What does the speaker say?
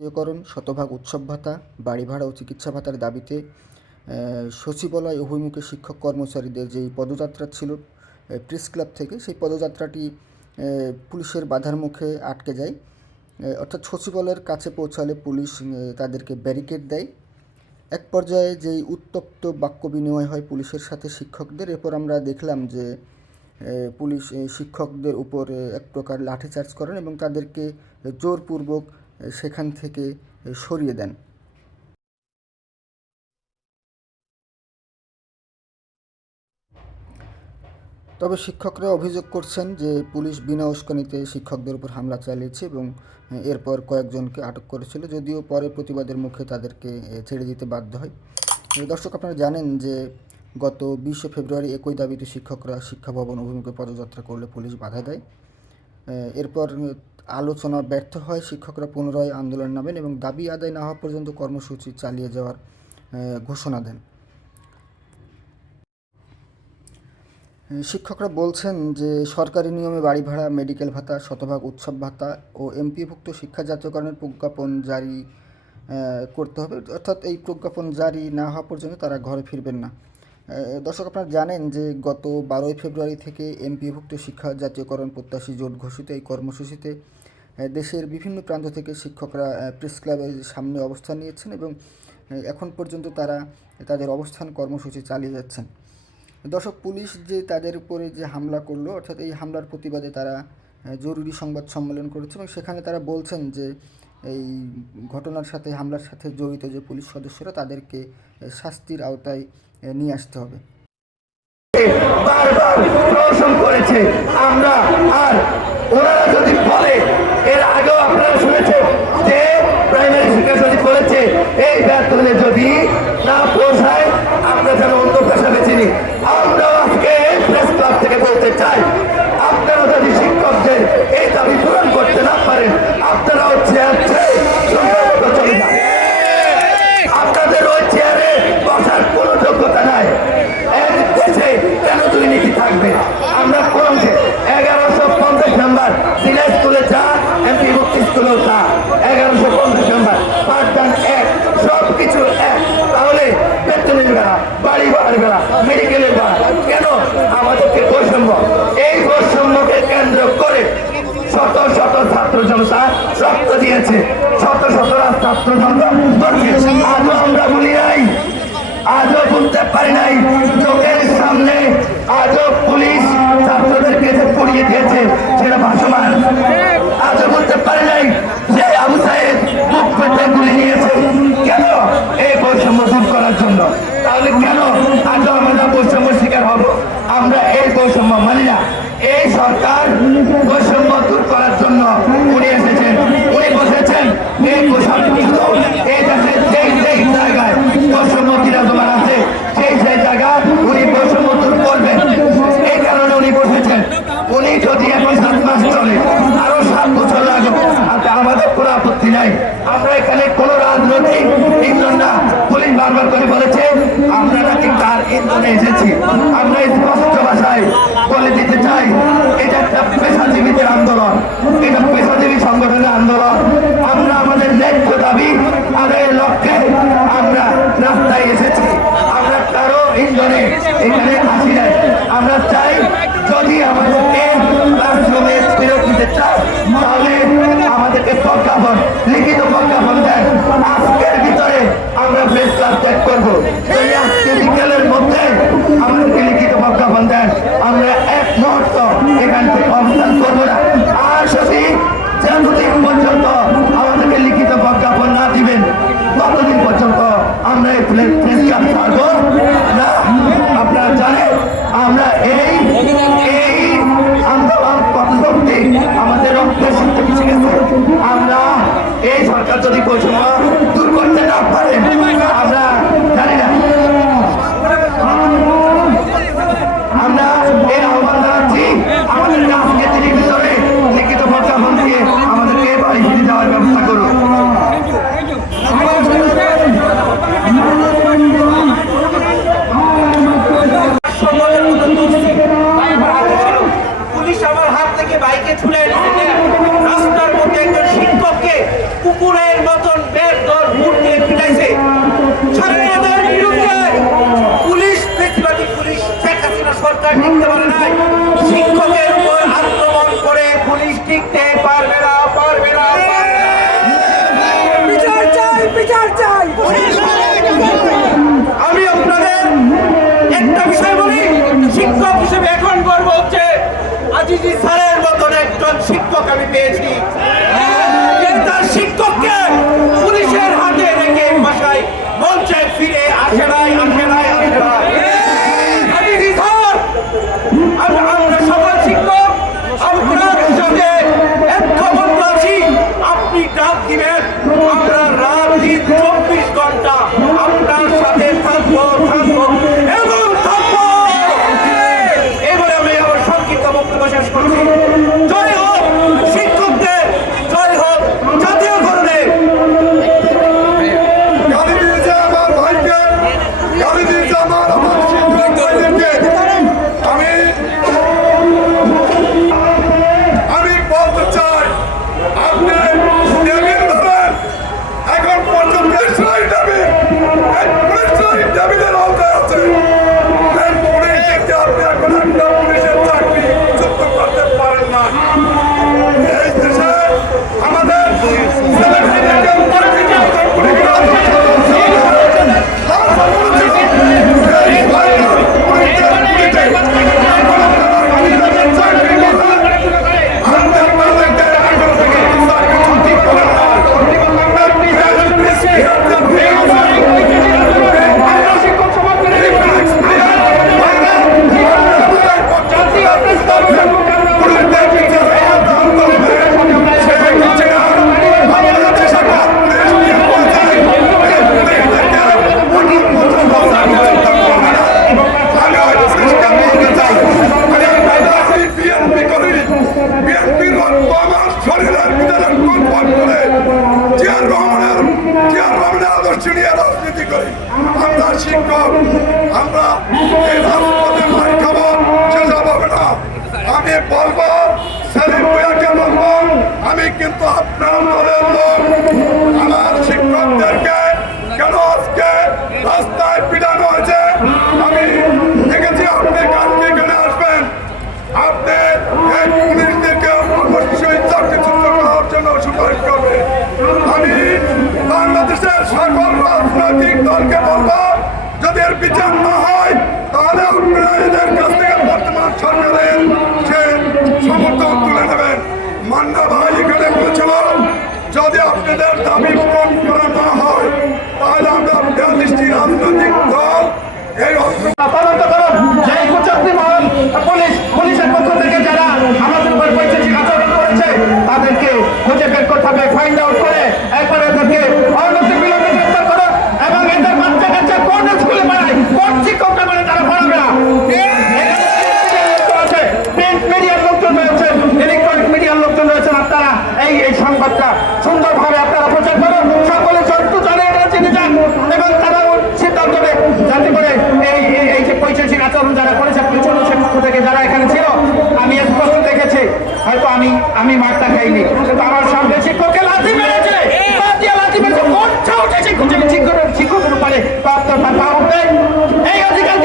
জাতীয়করণ শতভাগ উৎসব ভাতা, বাড়ি ভাড়া ও চিকিৎসা ভাতার দাবিতে সচিবালয় অভিমুখে শিক্ষক কর্মচারীদের যেই পদযাত্রা ছিল প্রেস ক্লাব থেকে সেই পদযাত্রাটি পুলিশের বাধার মুখে আটকে যায়। অর্থাৎ সচিবালয়ের কাছে পৌঁছালে পুলিশ তাদেরকে ব্যারিকেড দেয়। এক পর্যায়ে যেই উত্তপ্ত বাক্য বিনিময় হয় পুলিশের সাথে শিক্ষকদের, এরপর আমরা দেখলাম যে পুলিশ শিক্ষকদের উপর এক প্রকার লাঠিচার্জ করেন এবং তাদেরকে জোরপূর্বক সেখান থেকে সরিয়ে দেন। তবে শিক্ষকরা অভিযোগ করছেন যে, পুলিশ বিনা উস্কানিতে শিক্ষকদের উপর হামলা চালিয়েছে এবং এরপর কয়েকজনকে আটক করেছিল, যদিও পরে প্রতিবাদের মুখে তাদেরকে ছেড়ে দিতে বাধ্য হয়। দর্শক, আপনারা জানেন যে, গত বিশে ফেব্রুয়ারি একই দাবিতে শিক্ষকরা শিক্ষা ভবন অভিমুখে পদযাত্রা করলে পুলিশ বাধা দেয়। এরপর আলোচনা ব্যর্থ হয়, শিক্ষকরা পুনরায় আন্দোলন নামেন এবং দাবি আদায় না হওয়া পর্যন্ত কর্মসূচি চালিয়ে যাওয়ার ঘোষণা দেন। শিক্ষকরা বলছেন যে, সরকারি নিয়মে বাড়ি ভাড়া, মেডিকেল ভাতা, শতভাগ উৎসব ভাতা ও এমপিভুক্ত শিক্ষা জাতীয়করণের প্রজ্ঞাপন জারি করতে হবে। অর্থাৎ এই প্রজ্ঞাপন জারি না হওয়া পর্যন্ত তারা ঘরে ফিরবেন না। দর্শক আপনারা জানেন যে গত বারোই ফেব্রুয়ারি থেকে এমপিভুক্ত শিক্ষা জাতীয়করণ প্রত্যাশী জোট ঘোষিত এই কর্মসূচিতে দেশের বিভিন্ন প্রান্ত থেকে শিক্ষকরা প্রেস ক্লাবের সামনে অবস্থান নিয়েছেন এবং এখন পর্যন্ত তারা তাদের অবস্থান কর্মসূচি চালিয়ে যাচ্ছেন। দর্শক, পুলিশ যে তাদের উপরে যে হামলা করল, অর্থাৎ এই হামলার প্রতিবাদে তারা জরুরি সংবাদ সম্মেলন করেছে এবং সেখানে তারা বলছেন যে এই ঘটনার সাথে, হামলার সাথে জড়িত যে পুলিশ সদস্যরা, তাদেরকে শাস্তির আওতায় নিয়ে আসতে হবে। বারবার করেছে। আমরা আর ওনারা যদি বলে, এর আগেও আপনারা শুনেছেন যে প্রাইমারি শিক্ষা সচিব বলেছে, এই বেতনে যদি না পোষায়, আমরা যেন অন্য পেশা বেছে নিই আমরা আজকে প্রেস ক্লাব থেকে বলতে চাই আপনারা যদি শিক্ষকদের এই দাবি পূরণ করতে না পারেন আপনারাও চেয়ার ছেড়ে সংসদ চলে যান আপনাদের ওই চেয়ারে বসার কোনো যোগ্যতা নাই এক দেশে কেন দুর্নীতি থাকবে আমরা পৌঁছে এগারোশো পঞ্চাশ নাম্বার সিলেট স্কুলে যা এমপি মুক্তি স্কুলেও তা এগারোশো পঞ্চাশ নাম্বার পাঠদান এক সব কিছু এক তাহলে বেতনের বেড়া বাড়ি ভাড়ার বেড়া মেডিকেলের বেড়া কেন আমাদেরকে বৈষম্য এই বৈষম্যকে কেন্দ্র করে আজও আমরা বলি নাই। কেন? এই বৈষম্য দূর করার জন্য। তাহলে কেন আজও আমরা বৈষম্য শিকার হব? আমরা এই বৈষম্য মানি না। এই সরকার বৈষম্য দূর করার জন্য উনি এসেছেন উনি বসেছেন এই বৈষম্য এই দেশের যেই যেই জায়গায় বৈষম্য বিরাজমান আছে সেই সেই জায়গা উনি বৈষম্য দূর করবেন এই কারণে উনি বসেছেন উনি যদি এখন সাত মাস চলে আরও সাত বছর লাগুক তাতে আমাদের কোনো আপত্তি নাই আমরা এখানে কোনো রাজনৈতিক ইন্ধন না পুলিশ বারবার করে বলেছে আমরা নাকি কার ইন্ধনে এসেছি আমরা স্পষ্ট ভাষায় বলে দিতে চাই এটা একটা পেশাজীবীদের আন্দোলন এটা পেশাজীবী সংগঠনের আন্দোলন। আমরা আমাদের ন্যায্য দাবি আদায়ের লক্ষ্যে আমরা রাস্তায় এসেছি। আমরা কারও ইন্ধনে এখানে আসি নাই। আমরা চাই যদি আমাদেরকে ক্লাসরুমে ফেরত দিতে চায়, তাহলে আমাদেরকে প্রজ্ঞাপন লিখিত প্রজ্ঞাপন দেয় আজকের ভিতরে আমরা প্রেস ক্লাব ত্যাগ করব যদি আজকে বিকেলের মধ্যে আমাদেরকে লিখিত প্রজ্ঞাপন দেন আমরা এক মুহূর্ত এখান থেকে অবস্থান করব না আর যদি যতদিন পর্যন্ত আমাদেরকে লিখিত প্রজ্ঞাপন না দিবেন ততদিন পর্যন্ত আমরা এই প্রেস ক্লাব ছাড়বো? না? আপনারা জানেন, আমরা এই আমাদের রক্তের সাথে আমরা এই সরকার যদি বৈষম্য দূর করতে না পারেন আমরা জানি না আমরা এর আহ্বান জানাচ্ছি আমাদের আজকে দিনের ভিতরে লিখিত প্রজ্ঞাপন দিয়ে আমাদেরকে বাড়ি ফিরে যাওয়ার ব্যবস্থা করুন সম্মানের মতো তুলছি তাই ভাড়া ছিল পুলিশ আমার হাত থেকে বাইকে ছুলে এনেছে রাস্তার মধ্যে একজন শিক্ষককে কুকুরের মতো এমন ব্যাগ দর বুট দিয়ে পিটাইছে ছাত্রদের বিরুদ্ধে পুলিশ বেশিরভাগই পুলিশ শেখ হাসিনা সরকার টিকতে পারে নাই শিক্ষকের উপর আক্রমণ করে পুলিশ টিকতে পারবে না পারবে না বিচার চাই বিচার চাই। আমি আপনাদের একটা বিষয় বলি শিক্ষক হিসেবে এখন গর্ব হচ্ছে আজিজি স্যারের মতন একজন শিক্ষক আমি পেয়েছি। তার শিক্ষককে পুলিশের হাতে রেখে বাসায় মঞ্চে ফিরে আসে নাই আসে নাই আসে নাই আজিজি স্যার আমরা আমরা সকল শিক্ষক আপনার সাথে ঐক্যবদ্ধ আছি আপনি ডাক দিবেন আমরা রাত দিন চব্বিশ ঘণ্টা আপনার সাথে থাকব থাকব এবং থাকব এবারে আমি আমার সংক্ষিপ্ত বক্তব্য শেষ করছি জয় হোক শিক্ষকদের জয় হোক জাতীয়করণে গালি দিয়েছে আমার ভাইকে গালি দিয়েছে আমার আমার শিক্ষক ভাইদেরকে আমি আমি বলতে চাই আপনি টেবিল ধরেন এখন পর্যন্ত টেবিলের আওতায় আছে। শিক্ষক, আমরা এই রাজপথে মার খাব সে হবে না আমি বলব, আমি কিন্তু আপনার দলের লোক। আমার শিক্ষকদেরকে কেন আজকে রাস্তায় পিটানো হয়েছে আমি দেখেছি আপনি কালকে এখানে আসবেন আপনি এই পুলিশদেরকে অবশ্যই চাকরিচ্যুত করার জন্য সুপারিশ করবে আমি বাংলাদেশের সকল রাজনৈতিক দলকে বলব যদি এর বিচার না হয় তাহলে আপনারা এদের কাছ থেকে বর্তমান সরকারের সে সমর্থন তুলে নেবেন মান্না ভাই এখানে বলেছিল যদি আপনাদের দাবি পূরণ করা না হয়, তাহলে আমরা বিয়াল্লিশটি রাজনৈতিক দল এই পুলিশের পক্ষ থেকে যারা আমাদের উপর পৈশাচিক আচরণ করেছে, তাদেরকে খুঁজে বের করতে হবে। ফাইন্ড আউট করে এরপরে এদেরকে অনতি বিলম্বে গ্রেফতার করুন এবং এদের বাচ্চা কাচ্চা কোন স্কুলে পড়ায় কোন শিক্ষকরা মানে তারা পড়াবে না প্রিন্ট মিডিয়ার লোকজন রয়েছেন ইলেকট্রনিক মিডিয়ার লোকজন রয়েছেন আপনারা এই এই সংবাদটা সুন্দরভাবে আপনারা প্রচার করুন সকলে চট্টু জানে এটা চিনে যান এবং তারা সিদ্ধান্ত নেন যাতে করে এই এই- এই যে পৈশাচিক যারা করেছে পুলিশের পক্ষ থেকে যারা এখানে ছিল, আমি স্পষ্ট দেখেছি, হয়তো আমি আমি মারটা খাইনি। কিন্তু আমার সামনে শিক্ষককে লাথি মেরেছে। লাথি মেরেছে। সাহসে শিক্ষক? শিক্ষকের শিক্ষকের উপরে এই অধিকার